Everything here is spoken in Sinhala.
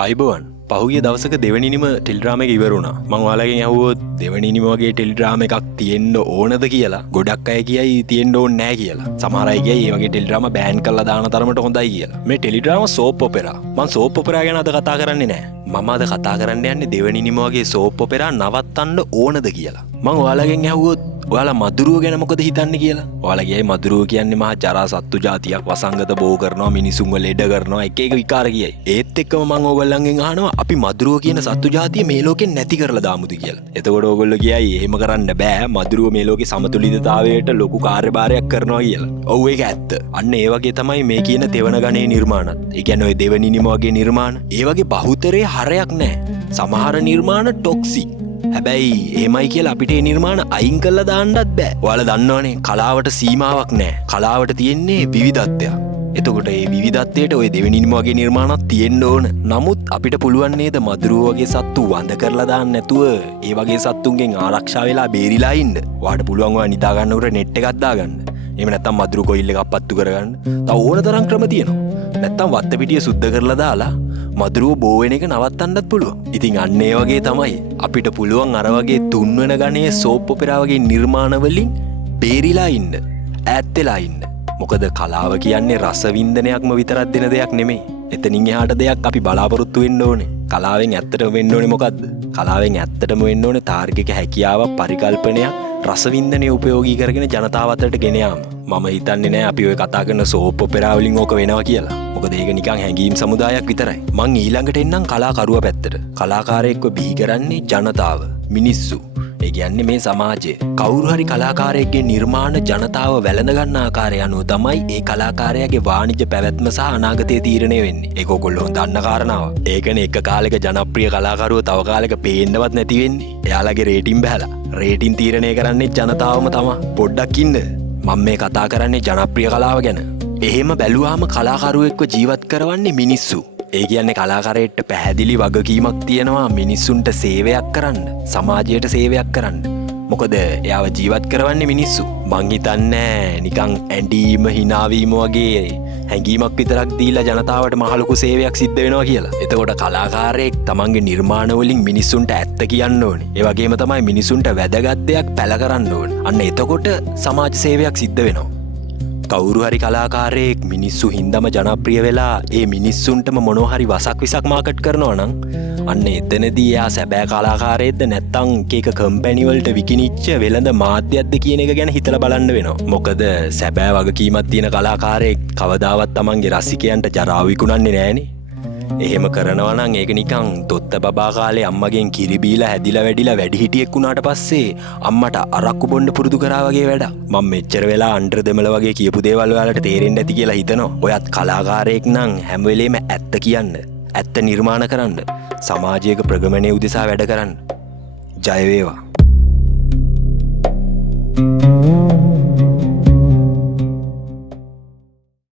අයිබෝවන් පහුගිය දවසක දෙවනිනිම ටෙලිග්‍රාම් එක ඉවර වුණා. මම ඔයාලගෙන් අහුවොත් දෙවනිනිම වගේ ටෙලිග්‍රාම් එකක් තියෙන්න ඕනද කියලා. ගොඩක් අය කියයි තියෙන්න ඕනේ නැහැ කියලා. සමහර අය කියයි මේ වගේ ටෙලිග්‍රාම් බෑන් කරලා දාන තරමට හොඳයි කියලා. මේ ටෙලිග්‍රාම් සෝප් ඔපෙරා. මම සෝප් ඔපෙරා ගැන අද කතා කරන්නේ නැහැ. මම අද කතා කරන්න යන්නේ දෙවනිනිම වගේ සෝප් ඔපෙරා නවත්තන්න ඕනද කියලා. මම ඔයාලගෙන් අහුවොත් ඔයාලා මදුරුව ගැන මොකද හිතන්නේ කියලා. ඔයාලා කියයි මදුරුව කියන්නේ මහා ජරා සත්තු జాතියක් වසංගත බෝ කරනවා මිනිසුන්ව ලෙඩ කරනවා එක එක විකාර කියයි. ඒත් එක්කම මම ඕගොල්ලන්ගෙන් අහනවා අපි මදුරුව කියන සත්තු జాතිය මේ ලෝකෙන් නැති කරලා දාමුද කියලා. එතකොට ඕගොල්ලෝ කියයි එහෙම කරන්න බෑ. මදුරුව මේ ලෝකේ සමතුලිතතාවයට ලොකු කාර්යභාරයක් කරනවා කියලා. ඔව් ඒක ඇත්ත. අන්න ඒ වගේ තමයි මේ කියන තෙවන ගණේ නිර්මාණත්. ඒ කියන්නේ ඔය දෙවනිනිම වගේ නිර්මාණ. ඒ වගේ බහුතරේ හරයක් නැහැ. සමහර නිර්මාණ ටොක්සික්. හැබැයි එහෙමයි කියලා අපිට මේ නිර්මාණ අයින් කරලා දාන්නත් බෑ. ඔයාලා දන්නවනේ කලාවට සීමාවක් නැහැ. කලාවට තියෙන්නේ විවිධත්වයක්. එතකොට මේ විවිධත්වයට ඔය දෙවෙනිම වගේ නිර්මාණات තියෙන්න ඕන. නමුත් අපිට පුළුවන් නේද මදුරුව වගේ සත්තු වඳ කරලා දාන්න නැතුව ඒ වගේ සත්තුන්ගෙන් ආරක්ෂා වෙලා බේරිලා ඉන්න. ඔයාලට පුළුවන් ඔයා නිදා ගන්නකොට net එකක් දාගන්න. එහෙම නැත්නම් මදුරු කොයිල් එකක් පත්තු කරගන්න. තව ඕන තරම් ක්‍රම තියෙනවා. නැත්නම් වත්ත පිටිය සුද්ධ කරලා දාලා මදුරුව බෝ වෙන එක නවත්තන්නත් පුළුවන්. ඉතින් අන්න ඒ වගේ තමයි අපිට පුළුවන් අර වගේ තුන්වෙනි ගණයේ සෝප් ඔපෙරා වගේ නිර්මාණ වලින් බේරිලා ඉන්න, ඈත් වෙලා ඉන්න. මොකද කලාව කියන්නේ රසවින්දනයක්ම විතරක් දෙන දෙයක් නෙමෙයි. එතනින් එහාට දෙයක් අපි බලාපොරොත්තු වෙන්න ඕනේ. කලාවෙන් ඇත්තටම වෙන්න ඕනේ මොකද්ද? කලාවෙන් ඇත්තටම වෙන්න ඕනේ තාර්කික හැකියාවක්, පරිකල්පනයක්, රසවින්දනය උපයෝගී කරගෙන ජනතාව අතරට ගෙන යාම. මම හිතන්නේ නෑ අපි ඔය කතා කරන සෝප් ඔපෙරා වලින් ඕක වෙනවා කියලා. මොකද ඒක නිකන් හැංගීම් සමුදායක් විතරයි. මං ඊළඟට එන්නම් කලාකරුවා පැත්තට. කලාකාරයෙක්ව බිහි කරන්නේ ජනතාව, මිනිස්සු. ඒ කියන්නේ මේ සමාජය. කවුරු හරි කලාකාරයෙක්ගේ නිර්මාණ ජනතාව වැළඳ ගන්න ආකාරය අනුව තමයි ඒ කලාකාරයාගේ වාණිජ්‍ය පැවැත්ම සහ අනාගතය තීරණය වෙන්නේ. ඒක ඔයගොල්ලෝ දන්න කාරණාවක්. ඒකනේ එක කාලෙක ජනප්‍රිය කලාකරුවෝ තව කාලෙක පේන්නවත් නැති වෙන්නේ. එයාලගේ රේටින් බහැලා. රේටින් තීරණය කරන්නේ ජනතාවම තමයි. පොඩ්ඩක් ඉන්න. මම මේ කතා කරන්නේ ජනප්‍රිය කලාව ගැන. එහෙම බැලුවාම කලාකරුවෙක්ව ජීවත් කරවන්නේ මිනිස්සු. ඒ කියන්නේ කලාකාරයෙක්ට පැහැදිලි වගකීමක් තියෙනවා මිනිස්සුන්ට සේවයක් කරන්න, සමාජයට සේවයක් කරන්න. මොකද එයාව ජීවත් කරවන්නේ මිනිස්සු. මං හිතන්නේ නිකන් ඇඬීම, හිනාවීම වගේ හැඟීමක් විතරක් දීලා ජනතාවට මහ ලොකු සේවයක් සිද්ධ වෙනවා කියලා. එතකොට කලාකාරයෙක් තමන්ගේ නිර්මාණ වලින් මිනිස්සුන්ට ඇත්ත කියන්න ඕනේ. ඒ වගේම තමයි මිනිස්සුන්ට වැදගත් දෙයක් පැල කරන්න ඕනේ. අන්න එතකොට සමාජ සේවයක් සිද්ධ වෙනවා. කවුරු හරි කලාකාරයෙක් මිනිස්සු හින්දම ජනප්‍රිය වෙලා ඒ මිනිස්සුන්ටම මොනවා හරි වසක් විසක් මාකට් කරනවා නම් අන්න එතනදී එයා සැබෑ කලාකාරයෙක්ද නැත්නම් එක කම්පැනි වලට විකිනිච්ච වෙළඳ මාධ්‍යයක්ද කියන එක ගැන හිතලා බලන්න වෙනවා. මොකද සැබෑ වගකීමක් තියෙන කලාකාරයෙක් කවදාවත් තමන්ගේ රසිකයන්ට ජරාව විකුණන්නේ නැහනේ. එහෙම කරනවා නම් ඒක නිකන් තොත්ත බබා කාලේ අම්මගෙන් කිරි බීලා හැදිලා වැඩිලා වැඩිහිටියෙක් වුණාට පස්සේ අම්මට අරක්කු බොන්න පුරුදු කරා වගේ වැඩක්. මම මෙච්චර වෙලා අnder දෙමළ වගේ කියපු දේවල් ඔයාලට තේරෙන්නේ නැති කියලා හිතනවා. ඔයත් කලාකාරයෙක් නම් හැම වෙලේම ඇත්ත කියන්න, ඇත්ත නිර්මාණ කරන්න, සමාජයක ප්‍රගමනය උදෙසා වැඩ කරන්න. ජය වේවා.